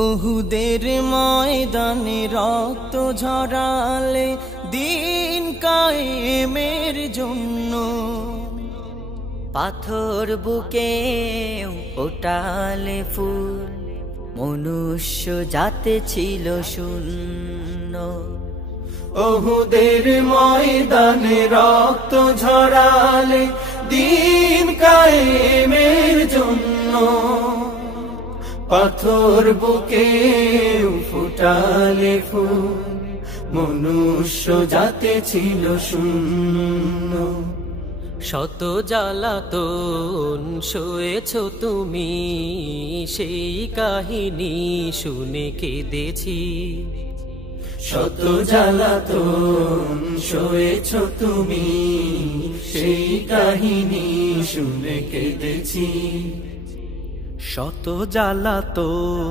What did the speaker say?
ওহুদের ময়দানে রক্ত ঝরালে দিন কায়েমের জন্য, পাথর বুকে ওঠালে ফুল, মনুষ্য জাতে ছিল শূন্য। ওহুদের ময়দানে রক্ত ঝরালে দিন কায়েমের জন্য, পাথর বুকে ফুটালে ফুল, মনুষ্য জাতে ছিল শূন্য। শত জ্বালাতন সয়েছ তুমি, সেই কাহিনী শুনে কেঁদেছি। শত জ্বালাতন সয়েছ তুমি, সেই কাহিনী শুনে কেঁদেছি। শত জ্বালাতন